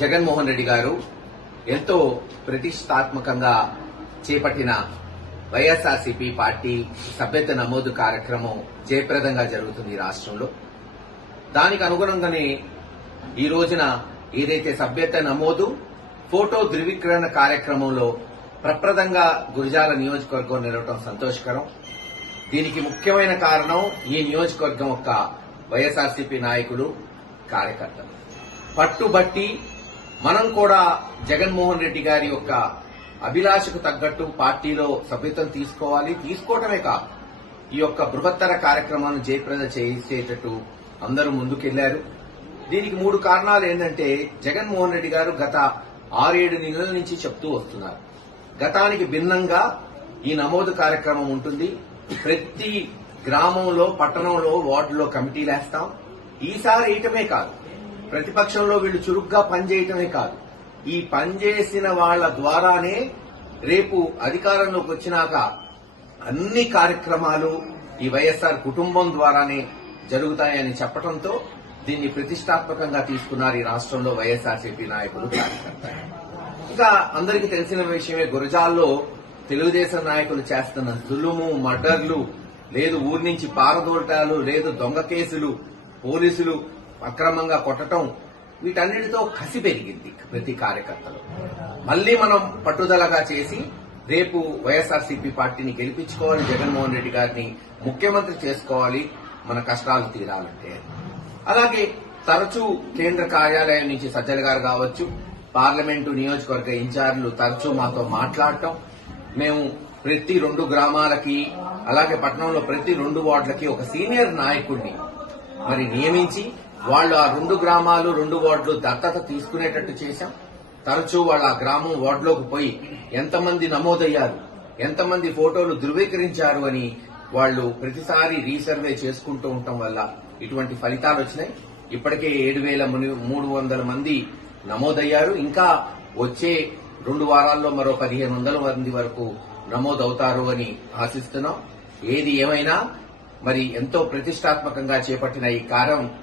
జగన్మోహన్ రెడ్డి గారు ఎంతో ప్రతిష్టాత్మకంగా చేపట్టిన వైఎస్ఆర్సీపీ పార్టీ సభ్యత్వ నమోదు కార్యక్రమం జయప్రదంగా జరుగుతుంది రాష్ట్రంలో. దానికి అనుగుణంగానే ఈ రోజున ఏదైతే సభ్యత్వ నమోదు ఫోటో ధృవీకరణ కార్యక్రమంలో ప్రప్రదంగా గురజాల నియోజకవర్గం నిలవడం సంతోషకరం. దీనికి ముఖ్యమైన కారణం ఈ నియోజకవర్గం యొక్క వైఎస్ఆర్సీపీ నాయకులు, కార్యకర్తలు పట్టుబట్టి మనం కూడా జగన్మోహన్ రెడ్డి గారి యొక్క అభిలాషకు తగ్గట్టు పార్టీలో సభ్యత్వం తీసుకోవటమే కాదు, ఈ యొక్క బృహత్తర కార్యక్రమాన్ని జయప్రద చేసేటట్టు అందరూ ముందుకెళ్లారు. దీనికి 3 కారణాలు ఏంటంటే, జగన్మోహన్ రెడ్డి గారు గత 6-7 నెలల నుంచి చెప్తూ వస్తున్నారు, గతానికి భిన్నంగా ఈ నమోదు కార్యక్రమం ఉంటుంది. ప్రతి గ్రామంలో, పట్టణంలో, వార్డులో కమిటీలు వేస్తాం. ఈసారి వేయటమే కాదు, ప్రతిపక్షంలో వీళ్లు చురుగ్గా పనిచేయటమే కాదు, ఈ పనిచేసిన వాళ్ల ద్వారానే రేపు అధికారంలోకి వచ్చినాక అన్ని కార్యక్రమాలు ఈ వైఎస్ఆర్ కుటుంబం ద్వారానే జరుగుతాయని చెప్పడంతో దీన్ని ప్రతిష్టాత్మకంగా తీసుకున్నారు ఈ రాష్ట్రంలో వైఎస్ఆర్సీపీ నాయకులు, కార్యకర్తలు. ఇంకా అందరికీ తెలిసిన విషయమే, గురజాల్లో తెలుగుదేశం నాయకులు చేస్తున్న జులుము, మర్డర్లు, లేదు ఊరి నుంచి పారదోలటాలు, లేదు దొంగ కేసులు, పోలీసులు అక్రమంగా కొట్టడం, వీటన్నిటితో కసి పెరిగింది ప్రతి కార్యకర్తలు. మళ్లీ మనం పట్టుదలగా చేసి రేపు వైఎస్ఆర్సీపీ పార్టీని గెలిపించుకోవాలి, జగన్మోహన్ రెడ్డి గారిని ముఖ్యమంత్రి చేసుకోవాలి, మన కష్టాలు తీరాలంటే. అలాగే తరచూ కేంద్ర కార్యాలయం నుంచి సజ్జల గారు కావచ్చు, పార్లమెంటు నియోజకవర్గ ఇన్ఛార్జీలు తరచూ మాతో మాట్లాడటం, మేము ప్రతి 2 గ్రామాలకి, అలాగే పట్టణంలో ప్రతి 2 వార్డులకి ఒక సీనియర్ నాయకుడిని మరి నియమించి వాళ్ళు ఆ 2 గ్రామాలు, 2 వార్డులు దత్తత తీసుకునేటట్టు చేశాం. తరచూ వాళ్ళ ఆ గ్రామం, వార్డులోకి పోయి ఎంతమంది నమోదయ్యారు, ఎంతమంది ఫోటోలు ధృవీకరించారు అని వాళ్ళు ప్రతిసారి రీసర్వే చేసుకుంటూ ఉండటం వల్ల ఇటువంటి ఫలితాలు వచ్చినాయి. ఇప్పటికే 7,300 మంది నమోదయ్యారు. ఇంకా వచ్చే 2 వారాల్లో మరో 1,500 మంది వరకు నమోదవుతారు అని ఆశిస్తున్నాం. ఏది ఏమైనా మరి ఎంతో ప్రతిష్టాత్మకంగా చేపట్టిన ఈ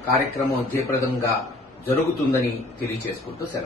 కార్యక్రమం జయప్రదంగా జరుగుతుందని తెలియజేసుకుంటూ సెలవు.